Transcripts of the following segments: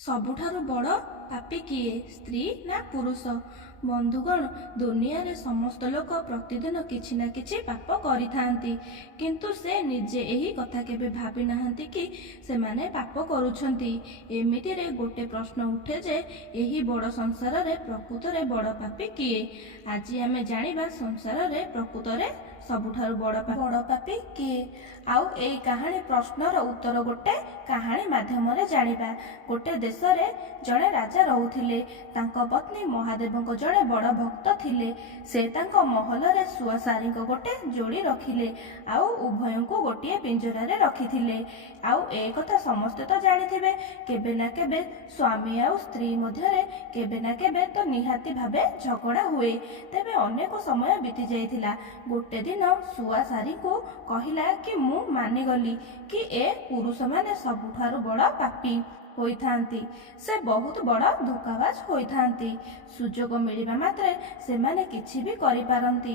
ସବୁଠାରୁ ବଡ଼ ପାପୀ କିଏ, ସ୍ତ୍ରୀ ନା ପୁରୁଷ? ବନ୍ଧୁଗଣ, ଦୁନିଆରେ ସମସ୍ତ ଲୋକ ପ୍ରତିଦିନ କିଛି ନା କିଛି ପାପ କରିଥାନ୍ତି, କିନ୍ତୁ ସେ ନିଜେ ଏହି କଥା କେବେ ଭାବି ନାହାନ୍ତି କି ସେମାନେ ପାପ କରୁଛନ୍ତି। ଏମିତିରେ ଗୋଟେ ପ୍ରଶ୍ନ ଉଠେ ଯେ ଏହି ବଡ଼ ସଂସାରରେ ପ୍ରକୃତରେ ବଡ଼ ପାପୀ କିଏ? ଆଜି ଆମେ ଜାଣିବା ସଂସାରରେ ପ୍ରକୃତରେ ସବୁଠାରୁ ବଡ଼ ପାପୀ କିଏ। ଆଉ ଏଇ କାହାଣୀ ପ୍ରଶ୍ନର ଉତ୍ତର ଗୋଟେ କାହାଣୀ ମାଧ୍ୟମରେ ଜାଣିବା। ଗୋଟେ ଦେଶରେ ଜଣେ ରାଜା ରହୁଥିଲେ। ତାଙ୍କ ପତ୍ନୀ ମହାଦେବଙ୍କ ଜଣେ ବଡ଼ ଭକ୍ତ ଥିଲେ। ସେ ତାଙ୍କ ମହଲରେ ଶୁଆସାରୀଙ୍କ ଗୋଟେ ଯୋଡ଼ି ରଖିଲେ, ଆଉ ଉଭୟଙ୍କୁ ଗୋଟିଏ ପିଞ୍ଜରାରେ ରଖିଥିଲେ। ଆଉ ଏ କଥା ସମସ୍ତେ ତ ଜାଣିଥିବେ, କେବେ ନା କେବେ ସ୍ୱାମୀ ଆଉ ସ୍ତ୍ରୀ ମଧ୍ୟରେ କେବେ ନା କେବେ ତ ନିହାତି ଭାବେ ଝଗଡ଼ା ହୁଏ। ତେବେ ଅନେକ ସମୟ ବିତି ଯାଇଥିଲା। ଗୋଟେ ଦିନ ଶୁଆସାରୀଙ୍କୁ କହିଲା କି ମୁଁ ମାନିଗଲି କି ଏ ପୁରୁଷମାନେ ସବୁଠାରୁ ବଡ଼ ପାପୀ ହୋଇଥାନ୍ତି। ସେ ବହୁତ ବଡ଼ ଧୋକାବାଜ ହୋଇଥାନ୍ତି। ସୁଯୋଗ ମିଳିବା ମାତ୍ରେ ସେମାନେ କିଛି ବି କରିପାରନ୍ତି।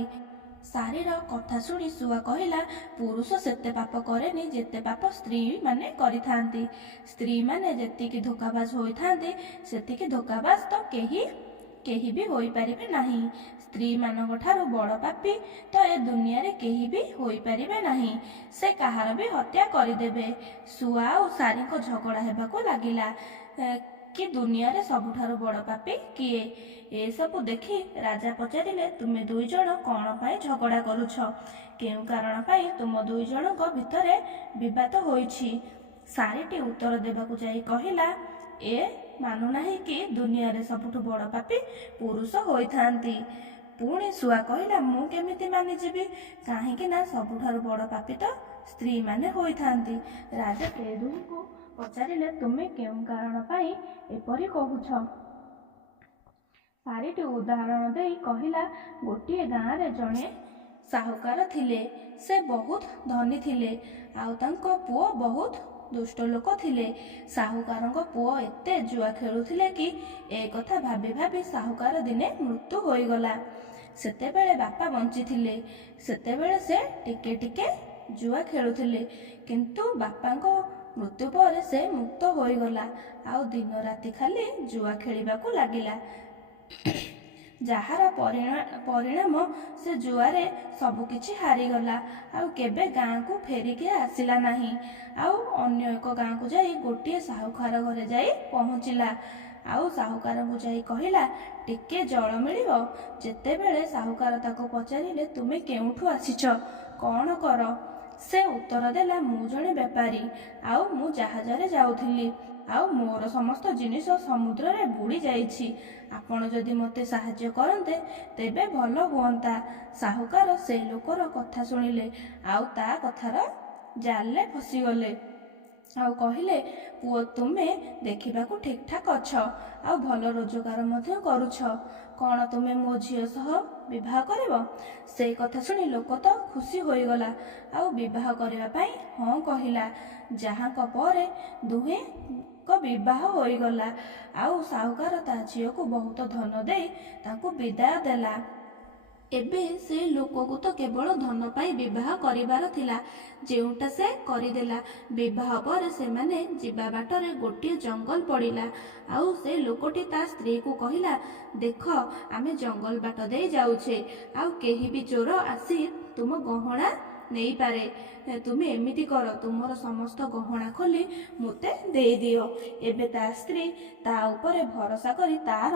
ସାରୀର କଥା ଶୁଣି ଶୁଆ କହିଲା, ପୁରୁଷ ସେତେ ପାପ କରେନି ଯେତେ ପାପ ସ୍ତ୍ରୀମାନେ କରିଥାନ୍ତି। ସ୍ତ୍ରୀମାନେ ଯେତିକି ଧୋକାବାଜ ହୋଇଥାନ୍ତି ସେତିକି ଧୋକାବାଜ ତ କେହି ବି ହୋଇପାରିବେ ନାହିଁ। ସ୍ତ୍ରୀମାନଙ୍କ ଠାରୁ ବଡ଼ ପାପୀ ତ ଏ ଦୁନିଆରେ କେହି ବି ହୋଇପାରିବେ ନାହିଁ। ସେ କାହାର ବି ହତ୍ୟା କରିଦେବେ। ଶୁଆ ଆଉ ସାରୀଙ୍କ ଝଗଡ଼ା ହେବାକୁ ଲାଗିଲା କି ଦୁନିଆରେ ସବୁଠାରୁ ବଡ଼ ପାପୀ କିଏ। ଏସବୁ ଦେଖି ରାଜା ପଚାରିଲେ, ତୁମେ ଦୁଇ ଜଣ କ'ଣ ପାଇଁ ଝଗଡ଼ା କରୁଛ? କେଉଁ କାରଣ ପାଇଁ ତୁମ ଦୁଇ ଜଣଙ୍କ ଭିତରେ ବିବାଦ ହୋଇଛି? ସାରୀଟି ଉତ୍ତର ଦେବାକୁ ଯାଇ କହିଲା, ଏ ମାନୁନାହିଁ କି ଦୁନିଆରେ ସବୁଠୁ ବଡ଼ ପାପୀ ପୁରୁଷ ହୋଇଥାନ୍ତି। ପୁଣି ଶୁଆ କହିଲା, ମୁଁ କେମିତି ମାନିଯିବି, କାହିଁକି ନା ସବୁଠାରୁ ବଡ଼ ପାପୀ ତ ସ୍ତ୍ରୀମାନେ ହୋଇଥାନ୍ତି। ରାଜା ସେ ଦୁହିଁଙ୍କୁ ପଚାରିଲେ, ତୁମେ କେଉଁ କାରଣ ପାଇଁ ଏପରି କହୁଛ? ସାରୀଟି ଉଦାହରଣ ଦେଇ କହିଲା, ଗୋଟିଏ ଗାଁରେ ଜଣେ ସାହୁକାର ଥିଲେ। ସେ ବହୁତ ଧନୀ ଥିଲେ, ଆଉ ତାଙ୍କ ପୁଅ ବହୁତ ଦୁଷ୍ଟ ଲୋକ ଥିଲେ। ସାହୁକାରଙ୍କ ପୁଅ ଏତେ ଜୁଆ ଖେଳୁଥିଲେ କି ଏ କଥା ଭାବି ଭାବି ସାହୁକାର ଦିନେ ମୃତ୍ୟୁ ହୋଇଗଲା। ସେତେବେଳେ ବାପା ବଞ୍ଚିଥିଲେ। ସେତେବେଳେ ସେ ଟିକେ ଟିକେ ଜୁଆ ଖେଳୁଥିଲେ, କିନ୍ତୁ ବାପାଙ୍କ ମୃତ୍ୟୁ ପରେ ସେ ମୁକ୍ତ ହୋଇଗଲା, ଆଉ ଦିନ ରାତି ଖାଲି ଜୁଆ ଖେଳିବାକୁ ଲାଗିଲା। ଯାହାର ପରିଣାମ ସେ ଜୁଆରେ ସବୁକିଛି ହାରିଗଲା, ଆଉ କେବେ ଗାଁକୁ ଫେରିକି ଆସିଲା ନାହିଁ। ଆଉ ଅନ୍ୟ ଏକ ଗାଁକୁ ଯାଇ ଗୋଟିଏ ସାହୁକାର ଘରେ ଯାଇ ପହଞ୍ଚିଲା। ଆଉ ସାହୁକାରଙ୍କୁ ଯାଇ କହିଲା, ଟିକେ ଜଳ ମିଳିବ? ଯେତେବେଳେ ସାହୁକାର ତାକୁ ପଚାରିଲେ, ତୁମେ କେଉଁଠୁ ଆସିଛ, କ'ଣ କର? ସେ ଉତ୍ତର ଦେଲା, ମୁଁ ଜଣେ ବେପାରୀ, ଆଉ ମୁଁ ଜାହାଜରେ ଯାଉଥିଲି, ଆଉ ମୋର ସମସ୍ତ ଜିନିଷ ସମୁଦ୍ରରେ ବୁଡ଼ି ଯାଇଛି। ଆପଣ ଯଦି ମୋତେ ସାହାଯ୍ୟ କରନ୍ତେ ତେବେ ଭଲ ହୁଅନ୍ତା। ସାହୁକାର ସେ ଲୋକର କଥା ଶୁଣିଲେ, ଆଉ ତା କଥାର ଜାଲରେ ଫସିଗଲେ। ଆଉ କହିଲେ, ପୁଅ, ତୁମେ ଦେଖିବାକୁ ଠିକ୍ ଠାକ୍ ଅଛ, ଆଉ ଭଲ ରୋଜଗାର ମଧ୍ୟ କରୁଛ। କ'ଣ ତୁମେ ମୋ ଝିଅ ସହ ବିବାହ କରିବ? ସେଇ କଥା ଶୁଣି ଲୋକ ତ ଖୁସି ହୋଇଗଲା, ଆଉ ବିବାହ କରିବା ପାଇଁ ହଁ କହିଲା। ଯାହାଙ୍କ ପରେ ଦୁହେଁଙ୍କ ବିବାହ ହୋଇଗଲା, ଆଉ ସାହୁକାର ତା ଝିଅକୁ ବହୁତ ଧନ ଦେଇ ତାଙ୍କୁ ବିଦାୟ ଦେଲା। ଏବେ ସେ ଲୋକକୁ ତ କେବଳ ଧନ ପାଇଁ ବିବାହ କରିବାର ଥିଲା, ଯେଉଁଟା ସେ କରିଦେଲା। ବିବାହ ପରେ ସେମାନେ ଯିବା ବାଟରେ ଗୋଟିଏ ଜଙ୍ଗଲ ପଡ଼ିଲା, ଆଉ ସେ ଲୋକଟି ତା ସ୍ତ୍ରୀକୁ କହିଲା, ଦେଖ, ଆମେ ଜଙ୍ଗଲ ବାଟ ଦେଇ ଯାଉଛେ, ଆଉ କେହି ବି ଚୋର ଆସି ତୁମ ଗହଣା ନେଇପାରେ। ତୁମେ ଏମିତି କର, ତୁମର ସମସ୍ତ ଗହଣା ଖୋଲି ମୋତେ ଦେଇଦିଅ। ଏବେ ତା ସ୍ତ୍ରୀ ତା ଉପରେ ଭରସା କରି ତାର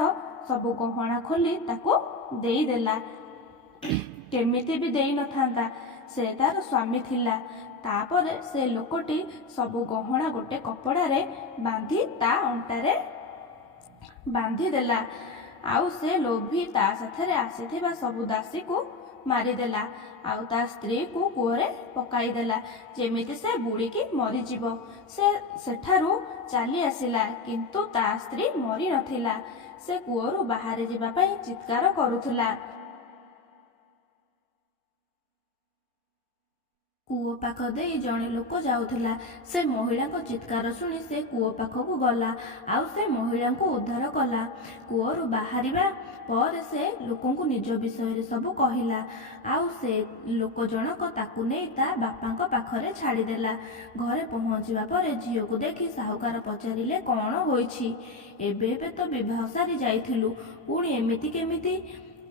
ସବୁ ଗହଣା ଖୋଲି ତାକୁ ଦେଇଦେଲା। କେମିତି ବି ଦେଇନଥାନ୍ତା, ସେ ତାର ସ୍ୱାମୀ ଥିଲା। ତାପରେ ସେ ଲୋକଟି ସବୁ ଗହଣା ଗୋଟେ କପଡ଼ାରେ ବାନ୍ଧି ତା ଅଣ୍ଟାରେ ବାନ୍ଧିଦେଲା, ଆଉ ସେ ଲୋଭି ତା ସାଥିରେ ଆସିଥିବା ସବୁ ଦାସୀକୁ ମାରିଦେଲା, ଆଉ ତା ସ୍ତ୍ରୀକୁ କୂଅରେ ପକାଇଦେଲା, ଯେମିତି ସେ ବୁଡ଼ିକି ମରିଯିବ। ସେ ସେଠାରୁ ଚାଲି ଆସିଲା, କିନ୍ତୁ ତା ସ୍ତ୍ରୀ ମରିନଥିଲା। ସେ କୂଅରୁ ବାହାରି ଯିବା ପାଇଁ ଚିତ୍କାର କରୁଥିଲା। କୂଅ ପାଖ ଦେଇ ଜଣେ ଲୋକ ଯାଉଥିଲା। ସେ ମହିଳାଙ୍କ ଚିତ୍କାର ଶୁଣି ସେ କୂଅ ପାଖକୁ ଗଲା ଆଉ ସେ ମହିଳାଙ୍କୁ ଉଦ୍ଧାର କଲା। କୂଅରୁ ବାହାରିବା ପରେ ସେ ଲୋକଙ୍କୁ ନିଜ ବିଷୟରେ ସବୁ କହିଲା ଆଉ ସେ ଲୋକ ଜଣକ ତାକୁ ନେଇ ତା ବାପାଙ୍କ ପାଖରେ ଛାଡ଼ିଦେଲା। ଘରେ ପହଞ୍ଚିବା ପରେ ଝିଅକୁ ଦେଖି ସାହୁକାର ପଚାରିଲେ, କ'ଣ ହୋଇଛି? ଏବେ ତ ବିବାହ ସାରି ଯାଇଥିଲୁ, ପୁଣି ଏମିତି କେମିତି?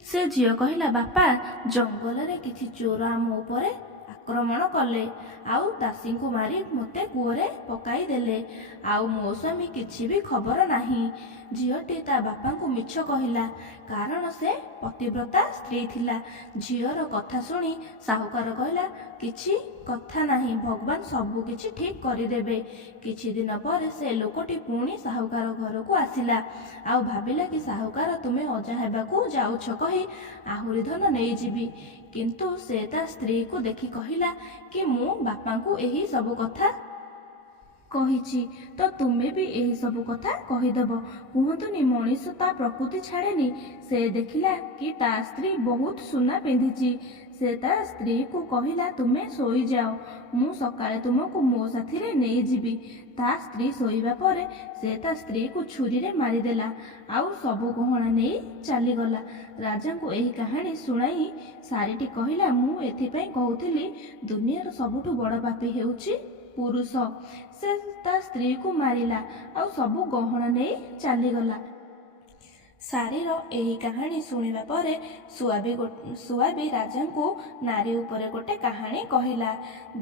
ସେ ଝିଅ କହିଲା, ବାପା, ଜଙ୍ଗଲରେ କିଛି ଚୋର ଆମ ଉପରେ ଆକ୍ରମଣ କଲେ ଆଉ ଦାସୀଙ୍କୁ ମାରି ମୋତେ କୂଅରେ ପକାଇ ଦେଲେ ଆଉ ମୋ ସ୍ୱାମୀ କିଛି ବି ଖବର ନାହିଁ। ଝିଅଟି ତା ବାପାଙ୍କୁ ମିଛ କହିଲା କାରଣ ସେ ପତିବ୍ରତା ସ୍ତ୍ରୀ ଥିଲା। ଝିଅର କଥା ଶୁଣି ସାହୁକାର କହିଲା, କିଛି କଥା ନାହିଁ, ଭଗବାନ ସବୁ କିଛି ଠିକ୍ କରିଦେବେ। କିଛି ଦିନ ପରେ ସେ ଲୋକଟି ପୁଣି ସାହୁକାର ଘରକୁ ଆସିଲା ଆଉ ଭାବିଲା କି ସାହୁକାର ତୁମେ ଅଜା ହେବାକୁ ଯାଉଛ କହି ଆହୁରି ଧନ ନେଇଯିବି। କିନ୍ତୁ ସେ ତା ସ୍ତ୍ରୀକୁ ଦେଖି କହିଲା କି ମୁଁ ବାପାଙ୍କୁ ଏହି ସବୁ କଥା କହିଛି ତ ତୁମେ ବି ଏହି ସବୁ କଥା କହିଦେବ। କୁହନ୍ତୁନି ମଣିଷ ତା ପ୍ରକୃତି ଛାଡ଼େନି। ସେ ଦେଖିଲା କି ତା ସ୍ତ୍ରୀ ବହୁତ ସୁନା ପିନ୍ଧିଛି। ସେ ତା ସ୍ତ୍ରୀକୁ କହିଲା, ତୁମେ ଶୋଇଯାଅ, ମୁଁ ସକାଳେ ତୁମକୁ ମୋ ସାଥିରେ ନେଇଯିବି। ତା ସ୍ତ୍ରୀ ଶୋଇବା ପରେ ସେ ତା ସ୍ତ୍ରୀକୁ ଛୁରୀରେ ମାରିଦେଲା ଆଉ ସବୁ ଗହଣା ନେଇ ଚାଲିଗଲା। ରାଜାଙ୍କୁ ଏହି କାହାଣୀ ଶୁଣାଇ ଶାରୀଟି କହିଲା, ମୁଁ ଏଥିପାଇଁ କହୁଥିଲି ଦୁନିଆର ସବୁଠୁ ବଡ଼ ପାପୀ ହେଉଛି ପୁରୁଷ। ସେ ତା ସ୍ତ୍ରୀକୁ ମାରିଲା ଆଉ ସବୁ ଗହଣା ନେଇ ଚାଲିଗଲା। ଶାରୀର ଏହି କାହାଣୀ ଶୁଣିବା ପରେ ସୁଆବି ରାଜାଙ୍କୁ ନାରୀ ଉପରେ ଗୋଟେ କାହାଣୀ କହିଲା।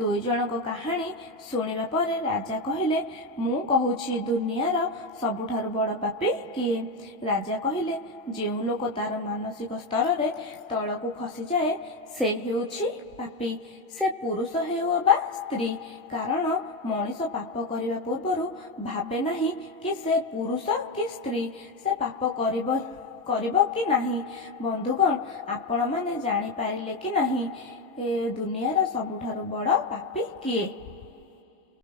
ଦୁଇ ଜଣଙ୍କ କାହାଣୀ ଶୁଣିବା ପରେ ରାଜା କହିଲେ, ମୁଁ କହୁଛି ଦୁନିଆର ସବୁଠାରୁ ବଡ଼ ପାପୀ କିଏ? ରାଜା କହିଲେ, ଯେଉଁ ଲୋକ ତାର ମାନସିକ ସ୍ତରରେ ତଳକୁ ଖସିଯାଏ ସେ ହେଉଛି ପାପୀ। ସେ ପୁରୁଷ ହେଉ ବା ସ୍ତ୍ରୀ, କାରଣ ମଣିଷ ପାପ କରିବା ପୂର୍ବରୁ ଭାବେ ନାହିଁ କି ସେ ପୁରୁଷ କି ସ୍ତ୍ରୀ, ସେ ପାପ କରିବ କି ନାହିଁ। ବନ୍ଧୁଗଣ, ଆପଣମାନେ ଜାଣିପାରିଲେ କି ନାହିଁ ଏ ଦୁନିଆର ସବୁଠାରୁ ବଡ଼ ପାପୀ କିଏ?